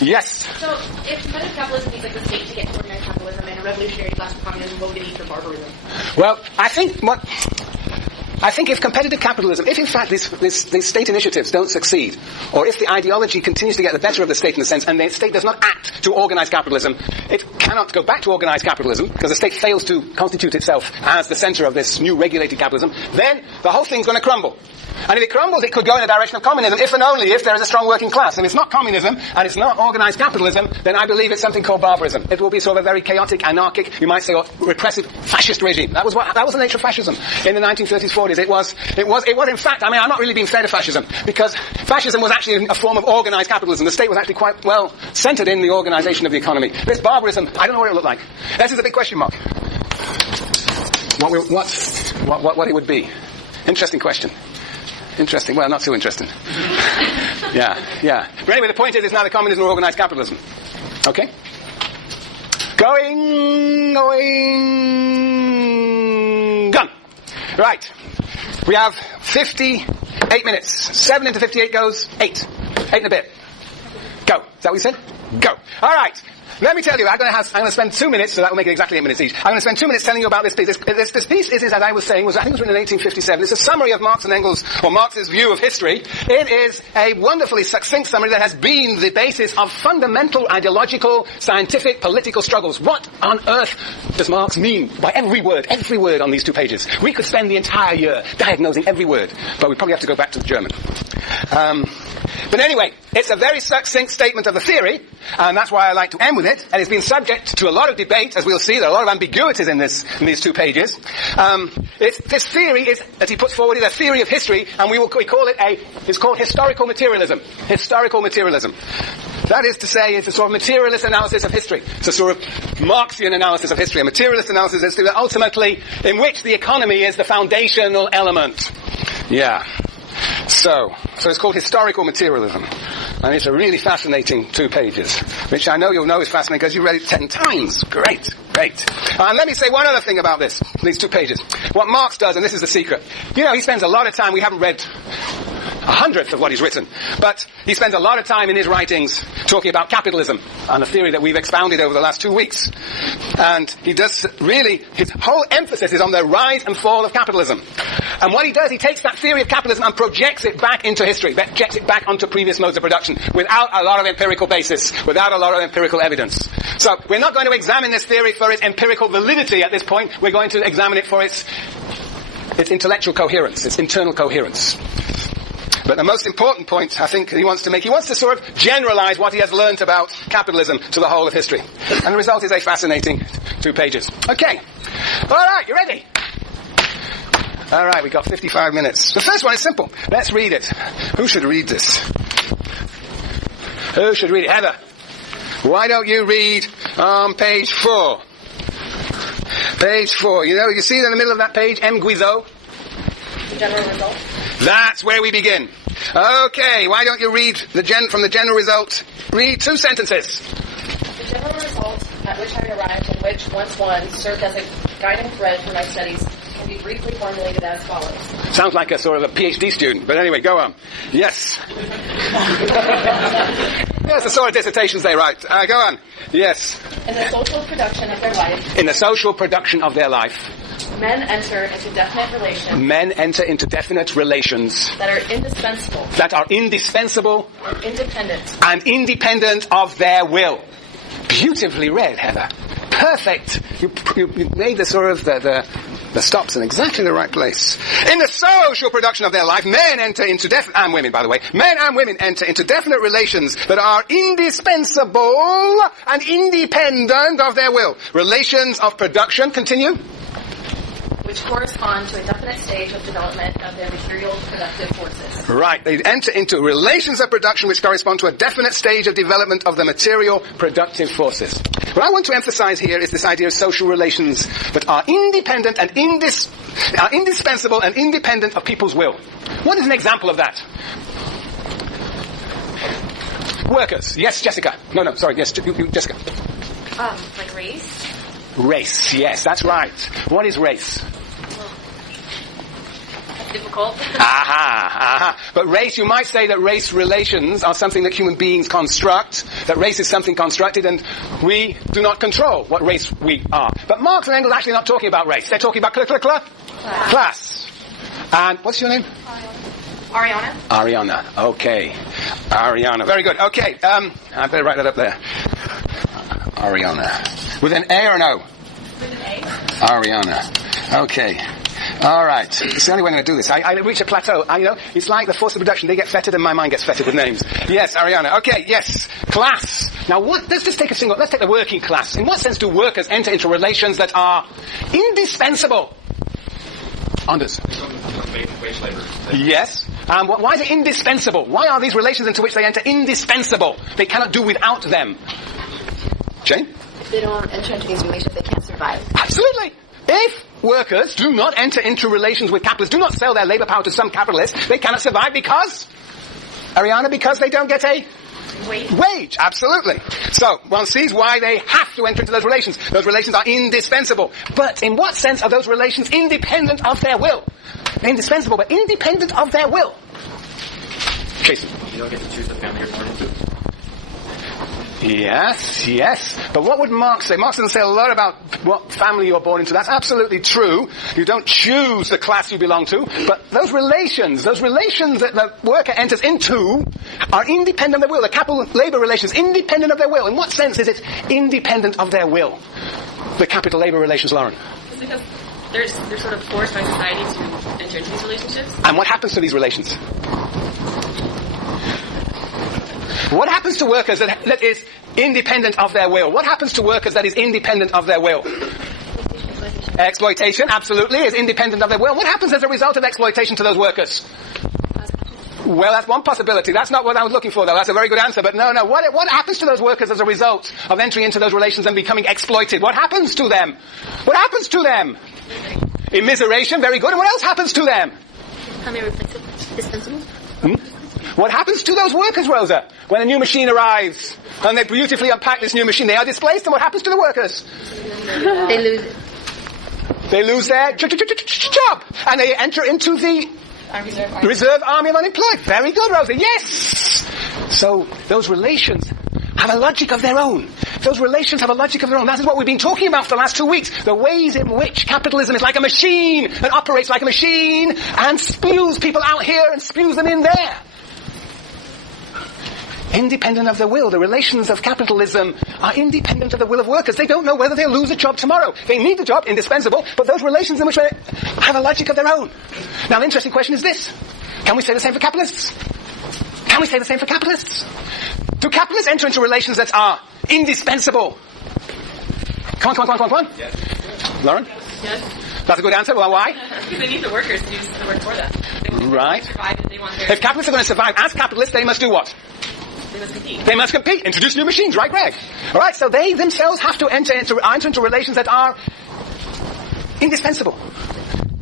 Yes? So, if competitive capitalism needs like the state to get to organized capitalism and a revolutionary class of communism, what would it need for barbarism? Well, I think if competitive capitalism, if in fact these state initiatives don't succeed, or if the ideology continues to get the better of the state in a sense, and the state does not act to organize capitalism, it cannot go back to organized capitalism, because the state fails to constitute itself as the center of this new regulated capitalism, then the whole thing's going to crumble. And if it crumbles, it could go in the direction of communism, if and only if there is a strong working class. If it's not communism, and it's not organized capitalism, then I believe it's something called barbarism. It will be sort of a very chaotic, anarchic, you might say, or repressive fascist regime. That was the nature of fascism in the 1930s, 40s. It was in fact, I mean, I'm not really being fair to fascism, because fascism was actually a form of organized capitalism. The state was actually quite well centered in the organization of the economy. This barbarism, I don't know what it would look like. This is a big question mark. What it would be. Interesting question. Interesting. Well, not too interesting. Yeah. But anyway, the point is, it's neither communism or organized capitalism. Okay? Gone. Right. We have 58 minutes. 7 into 58 goes 8. 8 and a bit. Go. Is that what you said? Go. All right. Let me tell you, I'm going to spend 2 minutes, so that will make it exactly 8 minutes each. I'm going to spend 2 minutes telling you about this piece. This piece is, as I was saying, I think it was written in 1857. It's a summary of Marx and Engels, or Marx's view of history. It is a wonderfully succinct summary that has been the basis of fundamental ideological, scientific, political struggles. What on earth does Marx mean by every word on these 2 pages? We could spend the entire year diagnosing every word, but we'd probably have to go back to the German. But anyway, it's a very succinct statement of the theory, and that's why I like to end with it, and it's been subject to a lot of debate, as we'll see. There are a lot of ambiguities in these 2 pages. This theory that he puts forward is a theory of history, and we call it it's called historical materialism. Historical materialism. That is to say, it's a sort of materialist analysis of history. It's a sort of Marxian analysis of history. A materialist analysis is ultimately in which the economy is the foundational element. Yeah. So it's called historical materialism. And it's a really fascinating 2 pages, which I know you'll know is fascinating because you read it 10 times. Great. And let me say one other thing about these 2 pages. What Marx does, and this is the secret, he spends a lot of time, we haven't read 1/100th of what he's written, but he spends a lot of time in his writings talking about capitalism and a theory that we've expounded over the last 2 weeks. And he does really, his whole emphasis is on the rise and fall of capitalism. And what he does, he takes that theory of capitalism and projects it back into history, projects it back onto previous modes of production, without a lot of empirical basis, without a lot of empirical evidence. So we're not going to examine this theory for its empirical validity at this point. We're going to examine it for its intellectual coherence, its internal coherence. But the most important point, I think, he wants to sort of generalize what he has learnt about capitalism to the whole of history. And the result is a fascinating 2 pages. Okay. All right, you ready? All right, we've got 55 minutes. The first one is simple. Let's read it. Who should read this? Who should read it? Heather. Why don't you read on page 4? Page 4. You see in the middle of that page, M. Guizot? The general result. That's where we begin. Okay, why don't you read from the general result? Read 2 sentences. The general result at which I arrived and which, once won, served as a guiding thread for my studies can be briefly formulated as follows. Sounds like a sort of a PhD student, but anyway, go on. Yes. Yes, the sort of dissertations they write. Go on. Yes. In the social production of their life. In the social production of their life. Men enter into definite relations. Men enter into definite relations. That are indispensable. That are indispensable. And independent. And independent of their will. Beautifully read, Heather. Perfect. You made the sort of the stops in exactly the right place. In the social production of their life, men enter into and women, by the way, men and women enter into definite relations that are indispensable and independent of their will. Relations of production, continue. Which correspond to a definite stage of development of their material productive forces. Right, they enter into relations of production which correspond to a definite stage of development of the material productive forces. What I want to emphasize here is this idea of social relations that are independent and are indispensable and independent of people's will. What is an example of that? Workers. Yes, Jessica. No, sorry. Yes, Jessica. Like race? Race. Yes, that's right. What is race? difficult. But race, you might say that race relations are something that human beings construct, that race is something constructed, and we do not control what race we are. But Marx and Engels are actually not talking about race. They're talking about class. And what's your name? Ariana. Okay. Ariana. Very good. Okay. I better write that up there. Ariana. With an A or an O? With an A. Ariana. Okay. All right. It's the only way I'm going to do this. I reach a plateau. It's like the force of production. They get fettered and my mind gets fettered with names. Yes, Ariana. Okay, yes. Class. Now, let's just take let's take the working class. In what sense do workers enter into relations that are indispensable? Anders. Wage labor. Yes. Why is it indispensable? Why are these relations into which they enter indispensable? They cannot do without them. Jane? If they don't enter into these relations, they can't survive. Absolutely. If workers do not enter into relations with capitalists, do not sell their labor power to some capitalists, they cannot survive because? Ariana, because they don't get a wage. Absolutely. So, one sees why they have to enter into those relations. Those relations are indispensable. But in what sense are those relations independent of their will? Indispensable, but independent of their will. Jason. You don't get to choose the family you're born into. Yes. But what would Marx say? Marx doesn't say a lot about what family you're born into. That's absolutely true. You don't choose the class you belong to. But those relations that the worker enters into are independent of their will. The capital-labor relations, independent of their will. In what sense is it independent of their will? The capital-labor relations, Lauren. It's because they're sort of forced by society to enter into these relationships. And what happens to these relations? What happens to workers that is independent of their will? What happens to workers that is independent of their will? Exploitation, absolutely, is independent of their will. What happens as a result of exploitation to those workers? Well, that's one possibility. That's not what I was looking for, though. That's a very good answer. But no. What happens to those workers as a result of entering into those relations and becoming exploited? What happens to them? What happens to them? Immiseration, very good. And what else happens to them? Dispensable? What happens to those workers, Rosa, when a new machine arrives and they beautifully unpack this new machine? They are displaced, and what happens to the workers? They lose it. They lose their job, and they enter into the reserve army of unemployed. Very good, Rosa. Yes. So those relations have a logic of their own. Those relations have a logic of their own. That is what we've been talking about for the last 2 weeks. The ways in which capitalism is like a machine and operates like a machine and spews people out here and spews them in there. Independent of their will. The relations of capitalism are independent of the will of workers. They don't know whether they'll lose a job tomorrow. They need the job, indispensable, but those relations in which they have a logic of their own. Now, the interesting question is this. Can we say the same for capitalists? Can we say the same for capitalists? Do capitalists enter into relations that are indispensable? Come on. Yes. Lauren? Yes. That's a good answer. Well, why? Because they need the workers to do the work for them. Right. Survive if they want their... If capitalists are going to survive as capitalists, they must do what? They must compete. They must compete. Introduce new machines, right, Greg? All right, so they themselves have to enter into relations that are indispensable.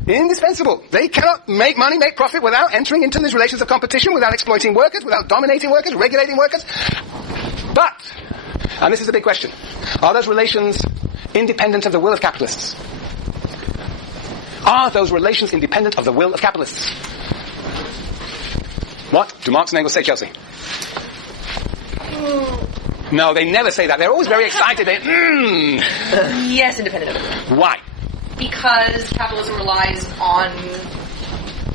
Indispensable. They cannot make money, make profit without entering into these relations of competition, without exploiting workers, without dominating workers, regulating workers. But, and this is the big question, are those relations independent of the will of capitalists? Are those relations independent of the will of capitalists? What do Marx and Engels say, Chelsea? No, they never say that. They're always very excited. Yes, independent of it. Why? Because capitalism relies on...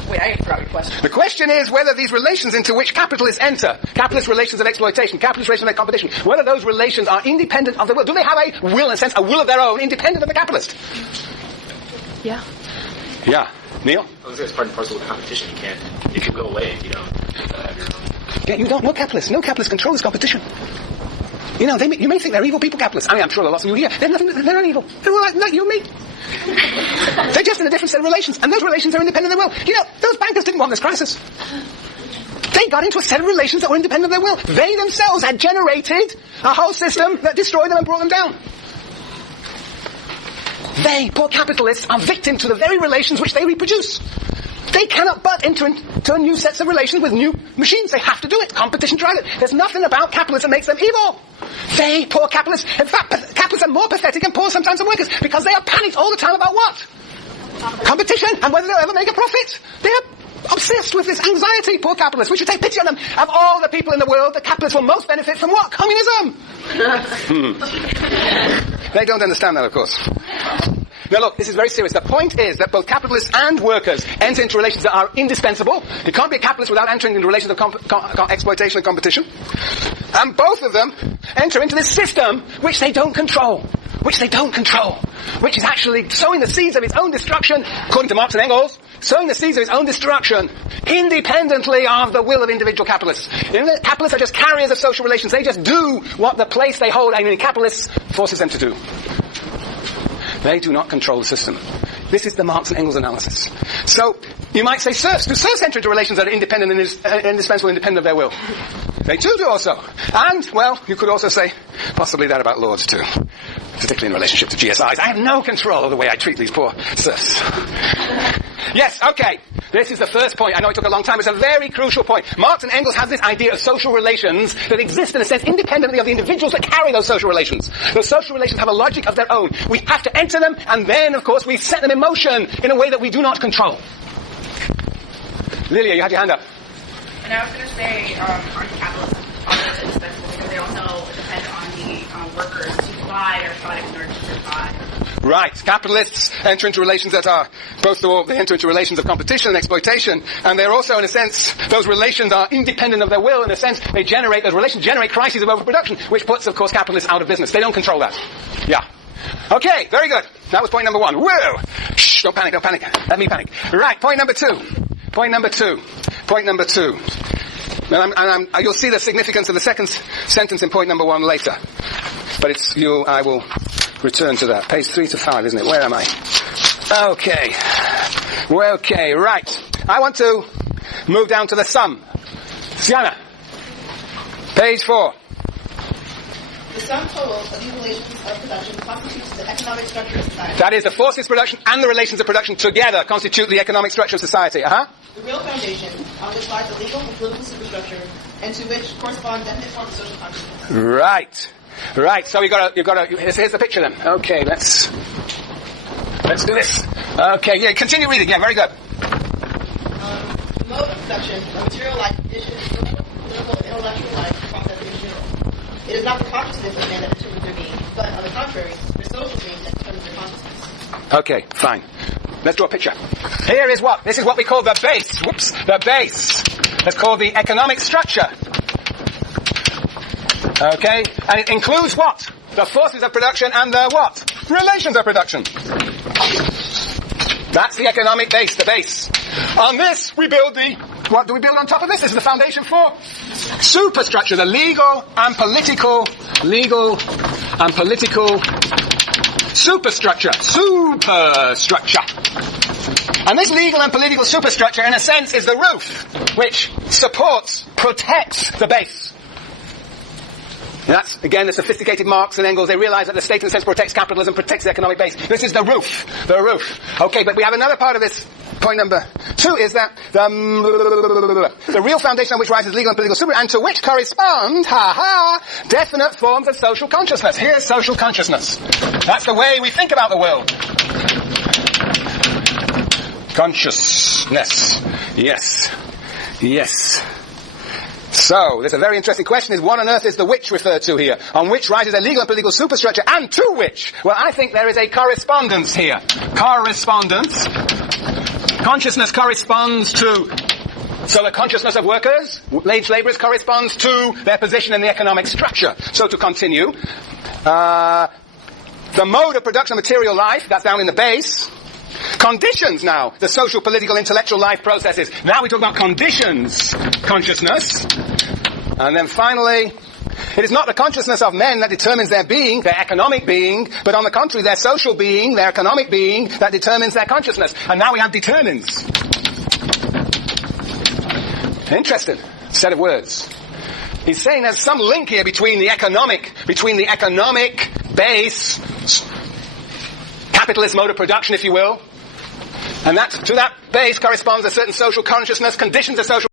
Wait, I forgot your question. The question is whether these relations into which capitalists enter, capitalist relations of exploitation, capitalist relations of competition, whether those relations are independent of the will. Do they have a will, in a sense, a will of their own, independent of the capitalist? Yeah. Yeah. Neil? I was going to say it's part and parcel of competition. You can go away if you don't have your own. Yeah, you don't. No capitalists. No capitalists control this competition. You know, you may think they're evil people, capitalists. I mean, I'm sure there are lots of you here. They're not evil. They're all like you and me. They're just in a different set of relations. And those relations are independent of their will. You know, those bankers didn't want this crisis. They got into a set of relations that were independent of their will. They themselves had generated a whole system that destroyed them and brought them down. They, poor capitalists, are victim to the very relations which they reproduce. They cannot but enter into new sets of relations with new machines. They have to do it. Competition drives it. There's nothing about capitalism that makes them evil. They, poor capitalists, in fact, capitalists are more pathetic and poor sometimes than workers because they are panicked all the time about what? competition and whether they'll ever make a profit. They're obsessed with this anxiety, poor capitalists. We should take pity on them. Of all the people in the world, the capitalists will most benefit from what? Communism! They don't understand that, of course. Now look, this is very serious. The point is that both capitalists and workers enter into relations that are indispensable. You can't be a capitalist without entering into relations of exploitation and competition. And both of them enter into this system which they don't control. Which is actually sowing the seeds of its own destruction, according to Marx and Engels, sowing the seeds of its own destruction independently of the will of individual capitalists. Capitalists are just carriers of social relations. They just do what the place they hold, capitalists forces them to do. They do not control the system. This is the Marx and Engels analysis. So, you might say serfs. Do serfs enter into relations that are independent and indispensable, independent of their will? They do also. And, well, you could also say possibly that about lords too. Particularly in relationship to GSIs. I have no control of the way I treat these poor serfs. Yes, okay. This is the first point. I know it took a long time. It's a very crucial point. Marx and Engels have this idea of social relations that exist in a sense independently of the individuals that carry those social relations. Those social relations have a logic of their own. We have to enter them, and then, of course, we set them in motion in a way that we do not control. Lilia, you had your hand up. And I was going to say, aren't capitalists also indispensable because they also depend on the workers to buy their products in order to survive? Right. Capitalists enter into relations that are, both of all, they enter into relations of competition and exploitation, and they're also, in a sense, those relations are independent of their will. In a sense, those relations generate crises of overproduction, which puts, of course, capitalists out of business. They don't control that. Yeah. Okay, very good. That was point number one. Whoa! Shh, don't panic. Let me panic. Right, point number two. And you'll see the significance of the second sentence in point number one later. But I will return to that. Page 3 to 5, isn't it? Where am I? Okay. Well, okay, right. I want to move down to the sum. Sienna. Page 4. The sum total of these relations of production constitutes the economic structure of society. That is, the forces of production and the relations of production together constitute the economic structure of society. The real foundation on which lies the legal and political superstructure, and to which correspond definite forms of social consciousness. Right. So here's the picture then. Okay, let's do this. Okay, yeah, continue reading. Yeah, very good. The mode of production of material life conditions political and intellectual life process in general. It is not the consciousness of men that determines their being, but on the contrary, their social being that determines their consciousness. Okay, fine. Let's draw a picture. Here is what? This is what we call the base. The base. That's called the economic structure. Okay? And it includes what? The forces of production and the what? Relations of production. That's the economic base, the base. On this, we build what do we build on top of this? This is the foundation for superstructure, the legal and political superstructure. And this legal and political superstructure, in a sense, is the roof which protects the base. And that's, again, the sophisticated Marx and Engels. They realize that the state, in a sense, protects capitalism, protects the economic base. This is the roof. Okay, but we have another part of this. Point number 2 is that the real foundation on which rises legal and political superstructure, and to which correspond, definite forms of social consciousness. Here's social consciousness. That's the way we think about the world. Consciousness. Yes. So, there's a very interesting question, is what on earth is the which referred to here? On which rises a legal and political superstructure, and to which? Well, I think there is a correspondence here. Correspondence. Consciousness corresponds to, so the consciousness of workers, wage laborers, corresponds to their position in the economic structure. So to continue, the mode of production of material life, that's down in the base. Conditions now, the social, political, intellectual life processes. Now we talk about conditions, consciousness. And then finally, it is not the consciousness of men that determines their being, their economic being, but on the contrary, their social being, their economic being, that determines their consciousness. And now we have determines. Interesting set of words. He's saying there's some link here between the economic base, capitalist mode of production, if you will, and to that base corresponds a certain social consciousness, conditions of social